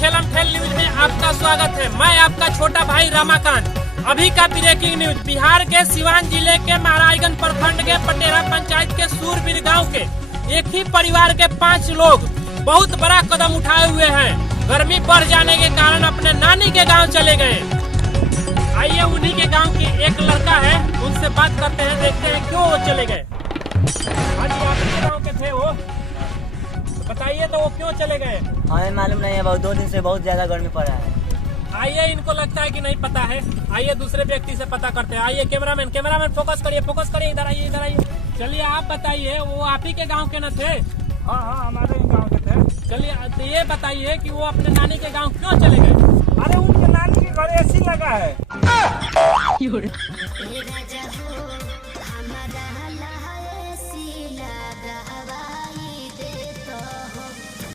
ठेलम ठेल न्यूज में आपका स्वागत है। मैं आपका छोटा भाई रमाकांत। अभी का ब्रेकिंग न्यूज, बिहार के सिवान जिले के महाराजगंज प्रखंड के पटेरा पंचायत के सूरबीर गांव के एक ही परिवार के 5 लोग बहुत बड़ा कदम उठाए हुए हैं। गर्मी बढ़ जाने के कारण अपने नानी के गांव चले गए। आइए उन्हीं के गांव की एक लड़का है, उनसे बात करते हैं, देखते हैं क्यों वो चले गए। आज आपके गांव के थे वो, बताइए तो वो क्यों चले गए? हमें मालूम नहीं है, बहुत 2 दिन से बहुत ज्यादा गर्मी पड़ रहा है। आइए, इनको लगता है कि नहीं पता है। आइए दूसरे व्यक्ति से पता करते हैं। आइए कैमरामैन फोकस करिए, इधर आइए। चलिए आप बताइए, वो आप ही के गांव के न थे? हाँ, हमारे ही गाँव के थे। चलिए तो ये बताइए कि वो अपने नानी के गांव क्यों चले गए? अरे उनके नानी के घर एसी लगा है।